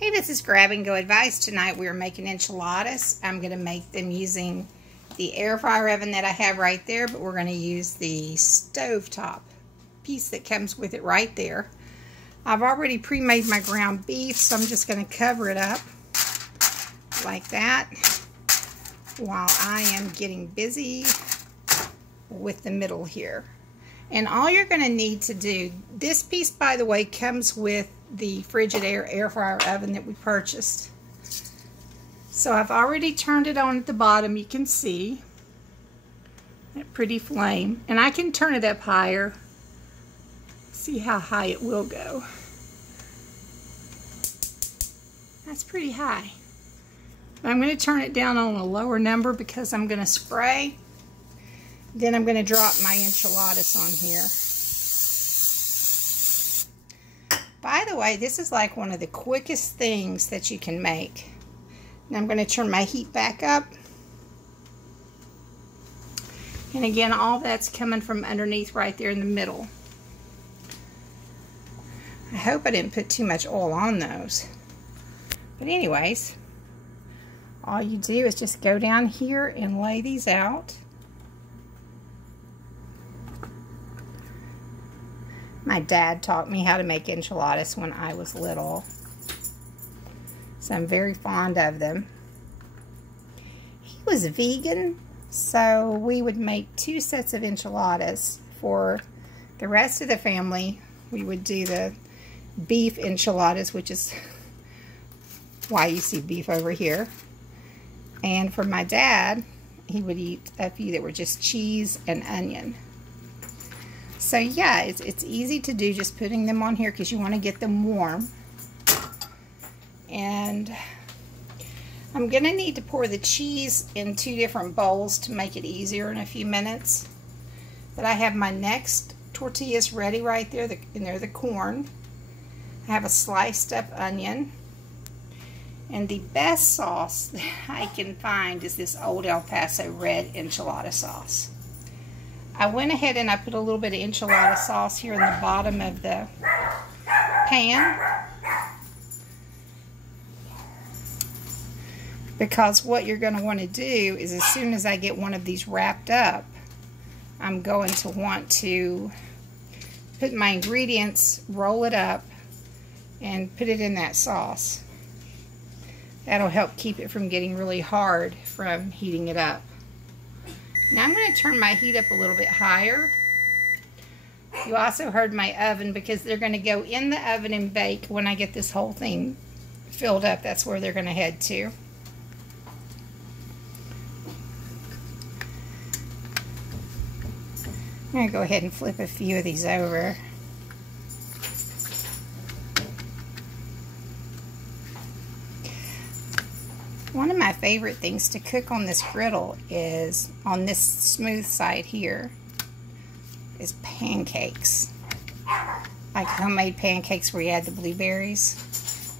Hey, this is Grab and Go Advice. Tonight we are making enchiladas. I'm going to make them using the air fryer oven that I have right there, but we're going to use the stovetop piece that comes with it right there. I've already pre-made my ground beef, so I'm just going to cover it up like that while I am getting busy with the middle here. And all you're going to need to do, this piece, by the way, comes with the Frigidaire air fryer oven that we purchased. So I've already turned it on at the bottom. You can see that pretty flame, and I can turn it up higher. See how high it will go. That's pretty high. I'm going to turn it down on a lower number because I'm going to spray. Then I'm going to drop my enchiladas on here. By the way, this is like one of the quickest things that you can make. Now I'm going to turn my heat back up. And again, all that's coming from underneath right there in the middle. I hope I didn't put too much oil on those. But anyways, all you do is just go down here and lay these out. My dad taught me how to make enchiladas when I was little, so I'm very fond of them. He was vegan, so we would make 2 sets of enchiladas. For the rest of the family, we would do the beef enchiladas, which is why you see beef over here. And for my dad, he would eat a few that were just cheese and onion. So yeah, it's easy to do, just putting them on here because you want to get them warm. And I'm going to need to pour the cheese in 2 different bowls to make it easier in a few minutes. But I have my next tortillas ready right there, and they're the corn. I have a sliced up onion. And the best sauce that I can find is this Old El Paso red enchilada sauce. I went ahead and I put a little bit of enchilada sauce here in the bottom of the pan, because what you're going to want to do is, as soon as I get one of these wrapped up, I'm going to want to put my ingredients, roll it up, and put it in that sauce. That'll help keep it from getting really hard from heating it up. Now I'm going to turn my heat up a little bit higher. You also heard my oven, because they're going to go in the oven and bake when I get this whole thing filled up. That's where they're going to head to. I'm going to go ahead and flip a few of these over. One of my favorite things to cook on this griddle is, on this smooth side here, is pancakes. Like homemade pancakes where you add the blueberries.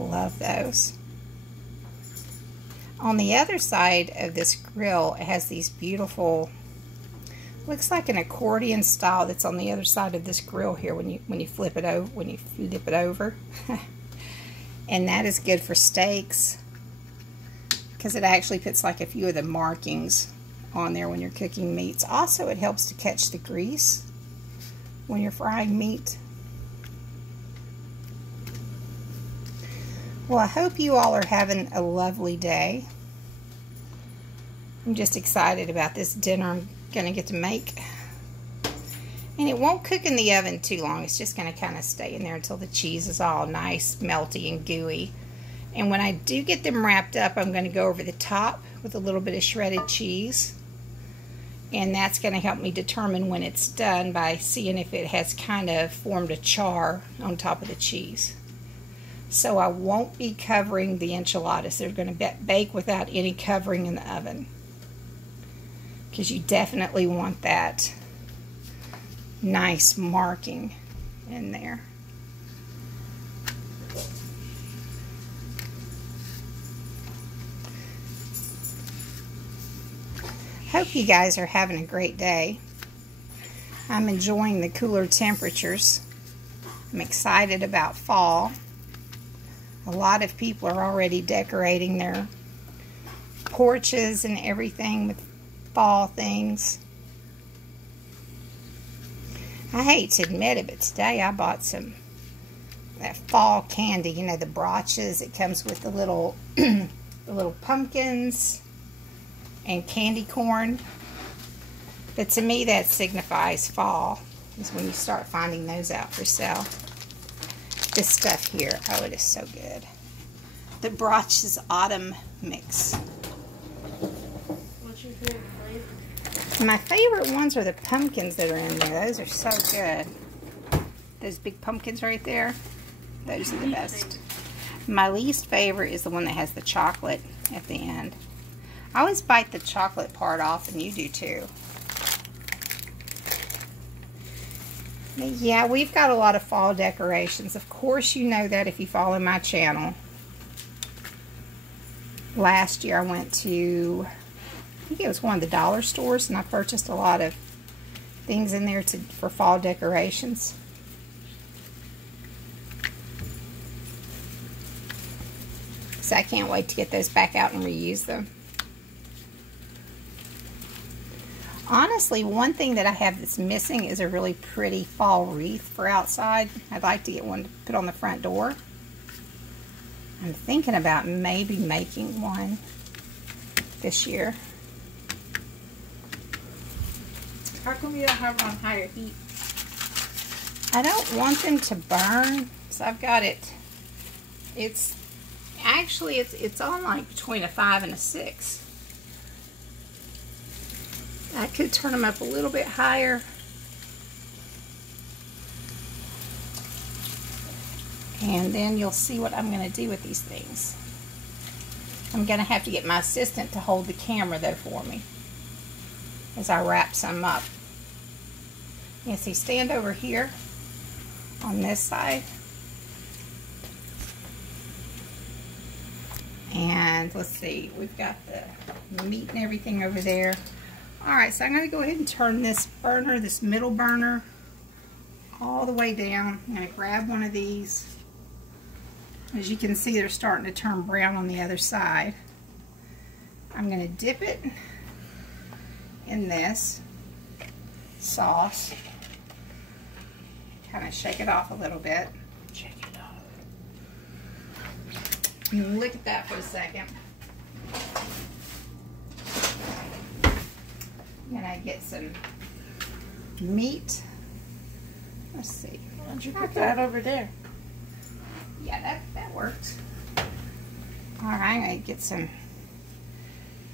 Love those. On the other side of this grill, it has these beautiful, looks like an accordion style that's on the other side of this grill here when you flip it over. And that is good for steaks, because it actually puts like a few of the markings on there when you're cooking meats. Also, it helps to catch the grease when you're frying meat. Well, I hope you all are having a lovely day. I'm just excited about this dinner I'm going to get to make. And it won't cook in the oven too long. It's just going to kind of stay in there until the cheese is all nice, melty, and gooey. And when I do get them wrapped up, I'm going to go over the top with a little bit of shredded cheese. And that's going to help me determine when it's done by seeing if it has kind of formed a char on top of the cheese. So I won't be covering the enchiladas. They're going to bake without any covering in the oven, because you definitely want that nice marking in there. Hope you guys are having a great day. I'm enjoying the cooler temperatures. I'm excited about fall. A lot of people are already decorating their porches and everything with fall things. I hate to admit it, but today I bought some that fall candy, you know, the brooches. It comes with the little the little pumpkins and candy corn. But to me that signifies fall, is when you start finding those out for sale. This stuff here, oh, it is so good. The brooches autumn mix. What's your favorite flavor? My favorite ones are the pumpkins that are in there. Those are so good. Those big pumpkins right there. Those are the best. My least favorite is the one that has the chocolate at the end. I always bite the chocolate part off, and you do too. But yeah, we've got a lot of fall decorations. Of course you know that if you follow my channel. Last year I went to, I think it was one of the dollar stores, and I purchased a lot of things in there for fall decorations. So I can't wait to get those back out and reuse them. Honestly, one thing that I have that's missing is a really pretty fall wreath for outside. I'd like to get one to put on the front door. I'm thinking about maybe making one this year. How come you don't have it on higher heat? I don't want them to burn, so I've got it. It's actually it's on like between a 5 and a 6. I could turn them up a little bit higher. And then you'll see what I'm going to do with these things. I'm going to have to get my assistant to hold the camera though for me as I wrap some up. You see, stand over here on this side. And let's see, we've got the meat and everything over there. Alright, so I'm going to go ahead and turn this burner, this middle burner, all the way down. I'm going to grab one of these. As you can see, they're starting to turn brown on the other side. I'm going to dip it in this sauce. Kind of shake it off a little bit. Shake it off. And look at that for a second. I'm going to get some meat. Let's see. Why don't you put that over there? Yeah, that worked. Alright, I'm going to get some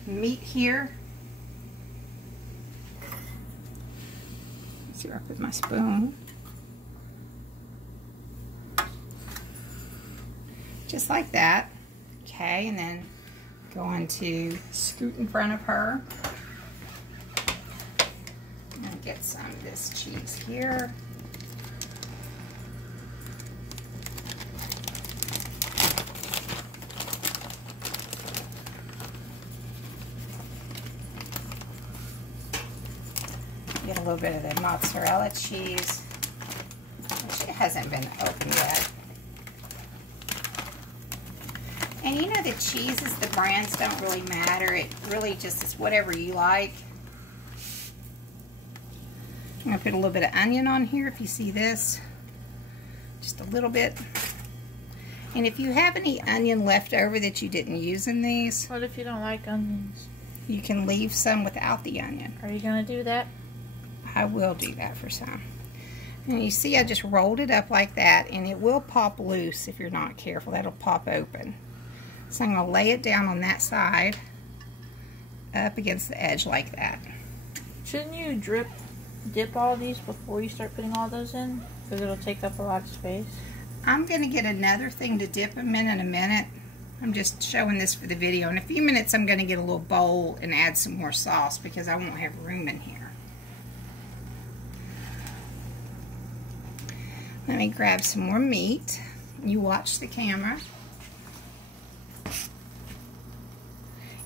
meat here. Let's see where I put my spoon. Just like that. Okay, and then going to scoot in front of her. And get some of this cheese here. Get a little bit of the mozzarella cheese, which hasn't been opened yet. And you know, the cheeses, the brands don't really matter. It really just is whatever you like. I'm going to put a little bit of onion on here, if you see this. Just a little bit. And if you have any onion left over that you didn't use in these, What if you don't like onions? you can leave some without the onion. Are you going to do that? I will do that for some. And you see I just rolled it up like that, and it will pop loose if you're not careful. That'll pop open. So I'm going to lay it down on that side up against the edge like that. Shouldn't you dip all these before you start putting all those in? Because it'll take up a lot of space. I'm going to get another thing to dip them in a minute. I'm just showing this for the video. In a few minutes I'm going to get a little bowl and add some more sauce because I won't have room in here. Let me grab some more meat. You watch the camera.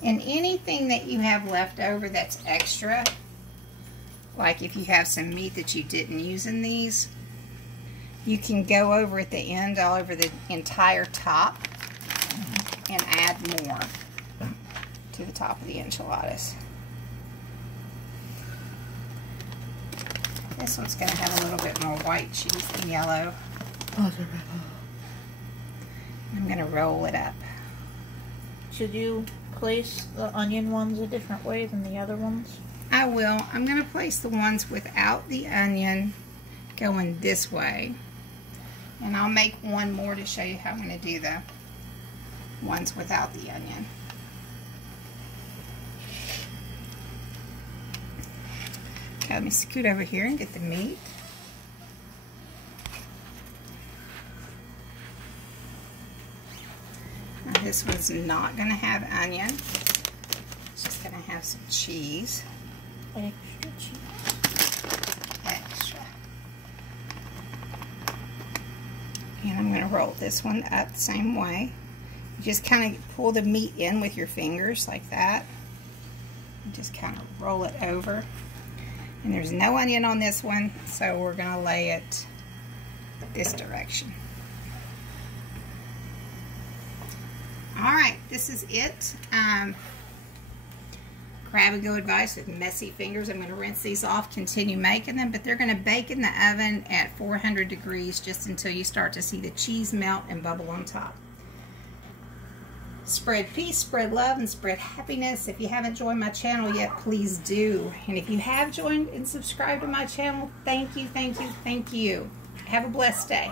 And anything that you have left over that's extra, like if you have some meat that you didn't use in these, You can go over at the end, all over the entire top, and add more to the top of the enchiladas. This one's going to have a little bit more white cheese than yellow. I'm going to roll it up. Should you place the onion ones a different way than the other ones? I will. I'm going to place the ones without the onion going this way. And I'll make one more to show you how I'm going to do the ones without the onion. Okay, let me scoot over here and get the meat. Now this one's not going to have onion. It's just going to have some cheese. Extra cheese. Extra. And I'm going to roll this one up the same way. You just kind of pull the meat in with your fingers like that. And just kind of roll it over. And there's no onion on this one, so we're going to lay it this direction. Alright, this is it. Grab and go advice with messy fingers. I'm going to rinse these off, continue making them, but they're going to bake in the oven at 400 degrees just until you start to see the cheese melt and bubble on top. Spread peace, spread love, and spread happiness. If you haven't joined my channel yet, please do. And if you have joined and subscribed to my channel, thank you, thank you, thank you. Have a blessed day.